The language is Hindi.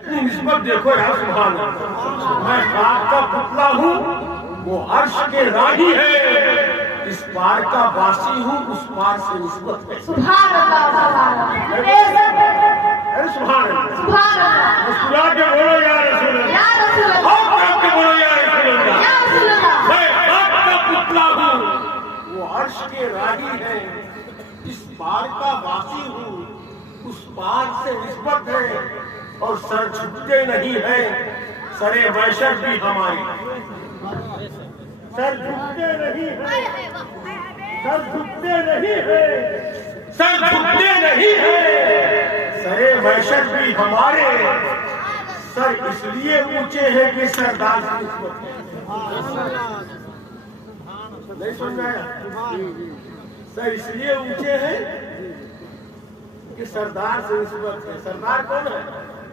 निस्बत देखो यार, सुभान अल्लाह। मैं खाक का पुतला हूँ, वो अर्श के राही है। इस पार का वासी हूँ, उस पार से निस्बत है। सुभान अल्लाह, सुभान अल्लाह। अरे सुभान अल्लाह, सुभान अल्लाह। मुस्कुरा के बोलो या रसूल अल्लाह, या रसूल अल्लाह, हौक के बोलो या रसूल अल्लाह। या रसूल अल्लाह। मैं खाक का पुतला हूँ, वो अर्श के राही है। इस पार का वासी हूँ, उस पार से निस्बत है। और सर झुकते नहीं है, सरे वैशर भी हमारी। सर झुकते नहीं है, सर झुकते नहीं है, सर झुकते नहीं है, सरे वैशर भी हमारे। सर इसलिए ऊंचे हैं कि सरदार से निस्बत है। नहीं सुन रहे हैं? सर इसलिए ऊंचे हैं कि सरदार से निस्बत है। सरदार कौन है?